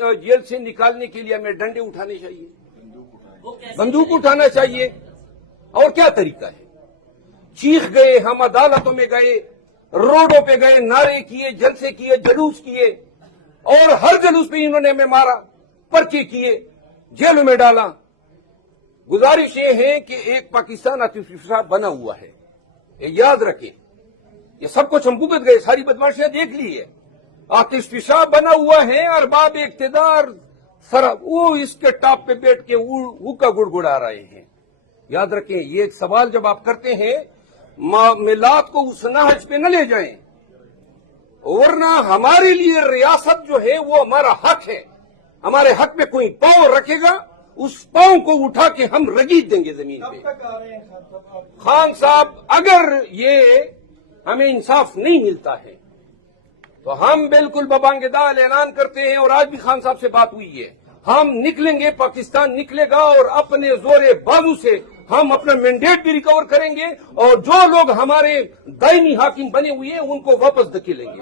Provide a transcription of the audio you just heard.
Jail से निकालने के लिए हमें डंडे उठाने चाहिए, बंदूक उठाना चाहिए, और क्या तरीका है? चीख गए, हम अदालतों में गए, रोडों पे गए, नारे किए, जलसे किए, जुलूस किए, और हर जुलूस पे इन्होंने हमें मारा, पर्चे किए, जेलों में डाला। गुजारिश ये है कि एक पाकिस्तान आतिफ पेशाब बना हुआ है, ये याद रखें। ये सब कुछ हम भुगत गए, सारी बदमाशियां देख ली है। आतिश पेशाब बना हुआ है, अरबाब इख्तिदार वो इसके टॉप पे बैठ के हुक्का गुड़गुड़ा रहे हैं। याद रखें, ये सवाल जब आप करते हैं, मिलाद को उस नहज पे न ले जाएं, वरना हमारे लिए रियासत जो है वो हमारा हक है। हमारे हक में कोई पांव रखेगा, उस पांव को उठा के हम रगीद देंगे जमीन पे। खान साहब, अगर ये हमें इंसाफ नहीं मिलता है तो हम बिल्कुल बबांगेदार ऐलान करते हैं, और आज भी खान साहब से बात हुई है, हम निकलेंगे, पाकिस्तान निकलेगा, और अपने जोरे बाजू से हम अपना मैंडेट भी रिकवर करेंगे, और जो लोग हमारे दायमी हाकिम बने हुए हैं उनको वापस धकेलेंगे।